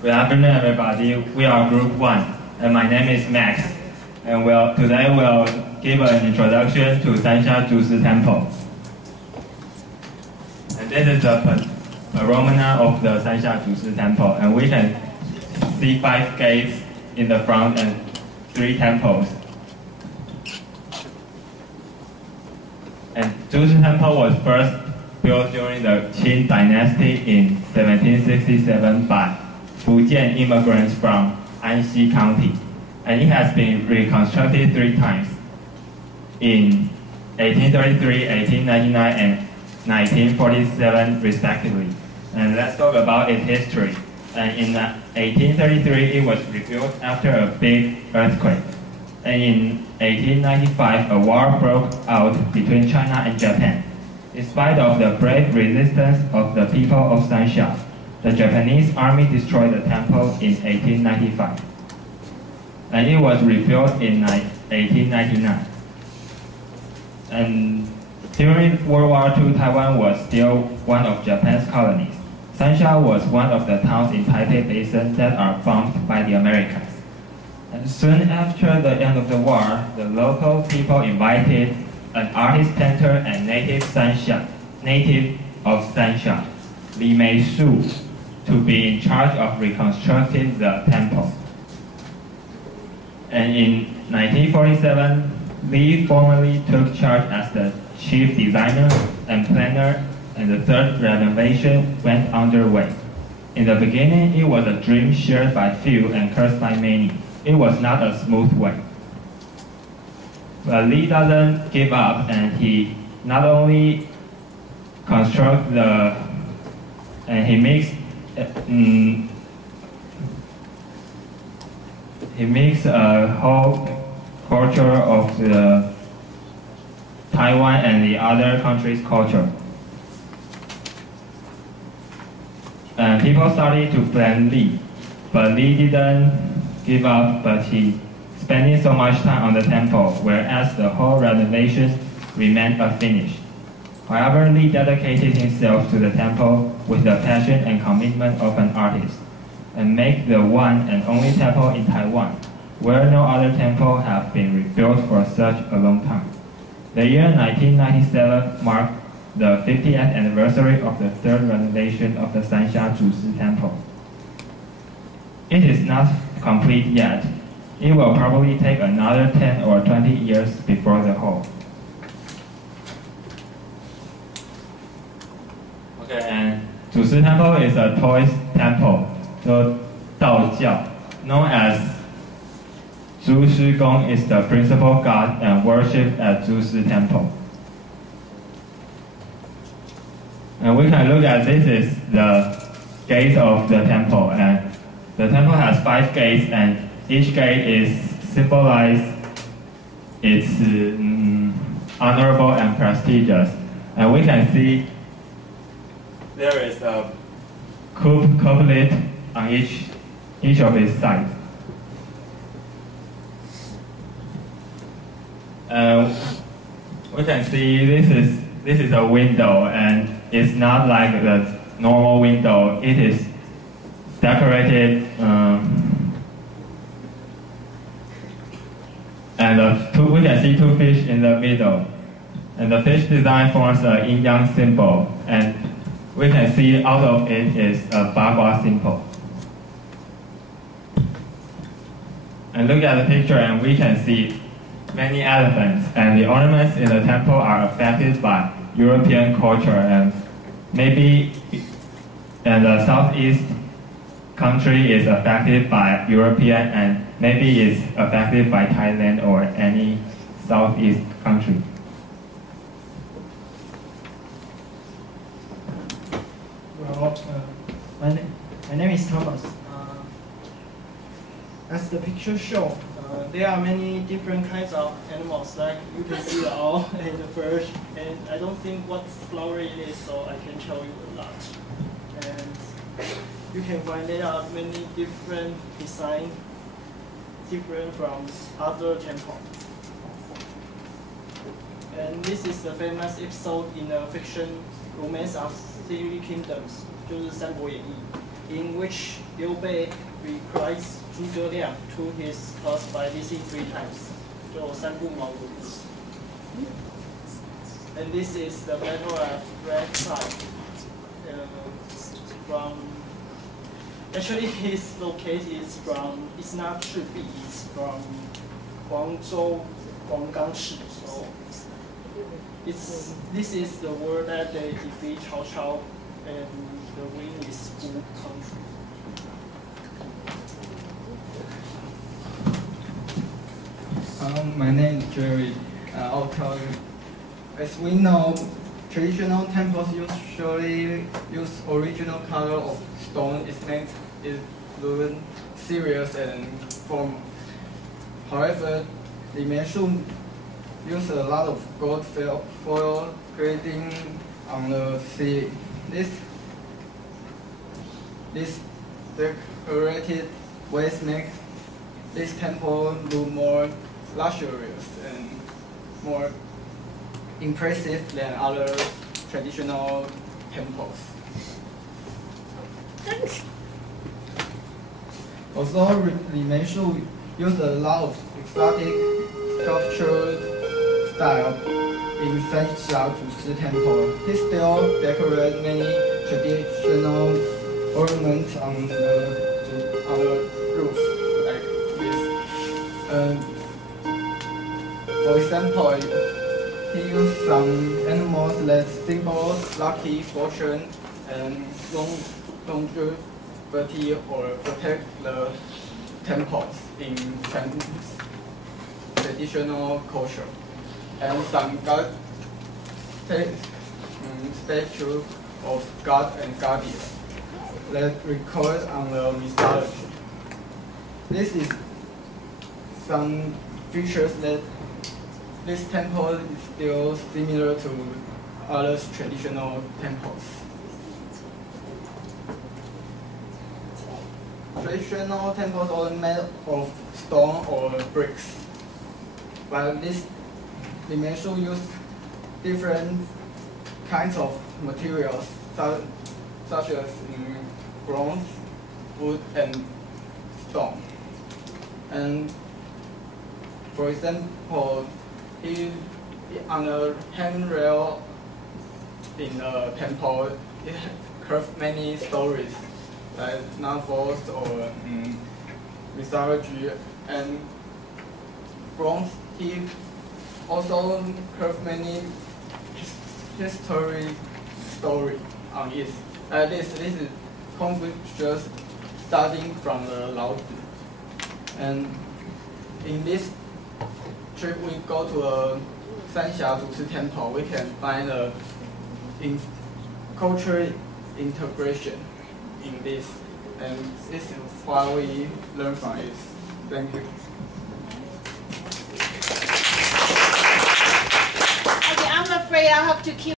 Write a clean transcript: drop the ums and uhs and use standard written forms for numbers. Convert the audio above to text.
Good afternoon, everybody. We are Group 1, and my name is Max. And today we'll give an introduction to Sanxia祖师Temple. And this is the panorama of the Sanxia祖师Temple, and we can see 5 gates in the front and 3 temples. And祖师Temple was first built during the Qing dynasty in 1767 by Fujian immigrants from Anxi County, and it has been reconstructed 3 times in 1833, 1899, and 1947 respectively. And let's talk about its history. And in 1833, it was rebuilt after a big earthquake. And in 1895, a war broke out between China and Japan. In spite of the brave resistance of the people of Sanxia, the Japanese army destroyed the temple in 1895. And it was rebuilt in 1899. And during World War II, Taiwan was still one of Japan's colonies. Sanxia was one of the towns in Taipei Basin that are bombed by the Americans. And soon after the end of the war, the local people invited an artist painter and native of Sanxia, Li Mei-shu, to be in charge of reconstructing the temple. And in 1947, Li formally took charge as the chief designer and planner, and the 3rd renovation went underway. In the beginning, it was a dream shared by few and cursed by many. It was not a smooth way. But Li doesn't give up, and he not only constructs and he makes a whole culture of the Taiwan and the other countries' culture. And people started to blame Li, but Li didn't give up, but he spending so much time on the temple, whereas the whole renovation remained unfinished. However, Li dedicated himself to the temple with the passion and commitment of an artist, and made the one and only temple in Taiwan, where no other temple have been rebuilt for such a long time. The year 1997 marked the 50th anniversary of the 3rd renovation of the Sanxia祖师Temple. It is not complete yet. It will probably take another 10 or 20 years before the whole. Okay, and 祖师 Temple is a Taoist temple, so Daojiao, known as Zhu Shi Gong is the principal god and worshipped at Zhu Shi Temple. And we can look at this is the gate of the temple, and the temple has 5 gates, and each gate is symbolized its honorable and prestigious. And we can see there is a couplet on each of its sides. We can see this is a window, and it's not like the normal window. It is decorated, and we can see 2 fish in the middle. And the fish design forms a yin-yang symbol, and we can see out of it is a bagua symbol. And look at the picture, and we can see many elephants, and the ornaments in the temple are affected by European culture, and maybe the southeast country is affected by European, and maybe is affected by Thailand or any southeast country. Well, my name is Thomas. As the picture shows, there are many different kinds of animals, like you can see the owl and the bird, and I don't think what flower it is, so I can show you a lot. And you can find there are many different designs, different from other temples. And this is the famous episode in the fiction romance of Three Kingdoms, 就是《三国演义》。in which Liu Bei reprised Zhuge Liang to his cost by dissing 3 times. 就3部矛盾故事。And this is the battle at Red Side. Actually, his location is from, it's not Shibi, it's from Guangzhou, Guanggang-shi. So this is the word that they defeat Cao Cao, and the win is Wu country. My name is Jerry. I'll tell you. As we know, traditional temples usually use original color of stone. It looks serious and formal. However, the Meishu use a lot of gold foil grading on the ceiling. This decorated ways make this temple look more luxurious and more impressive than other traditional temples. Although the Meishu use a lot of exotic sculpture style in Sanxia祖师Temple, he still decorate many traditional ornaments on the roof like this. For example, he used some animals that symbol lucky fortune and longevity or protect the temples in Chinese traditional culture. And some statue of God and goddess that record on the mythology. This is some features that this temple is still similar to other traditional temples. Traditional temples are made of stone or bricks, but the Meishu use different kinds of materials such as bronze, wood, and stone. And for example, on a handrail in the temple, it curves many stories, like novels or mythology. And bronze, he also curves many history story on it. This is Confucius starting from the Lao Tzu. And in this trip, we go to a Sanxia祖师Temple. We can find a cultural integration in this, and this is what we learn from it. Thank you. Okay, I'm afraid I have to keep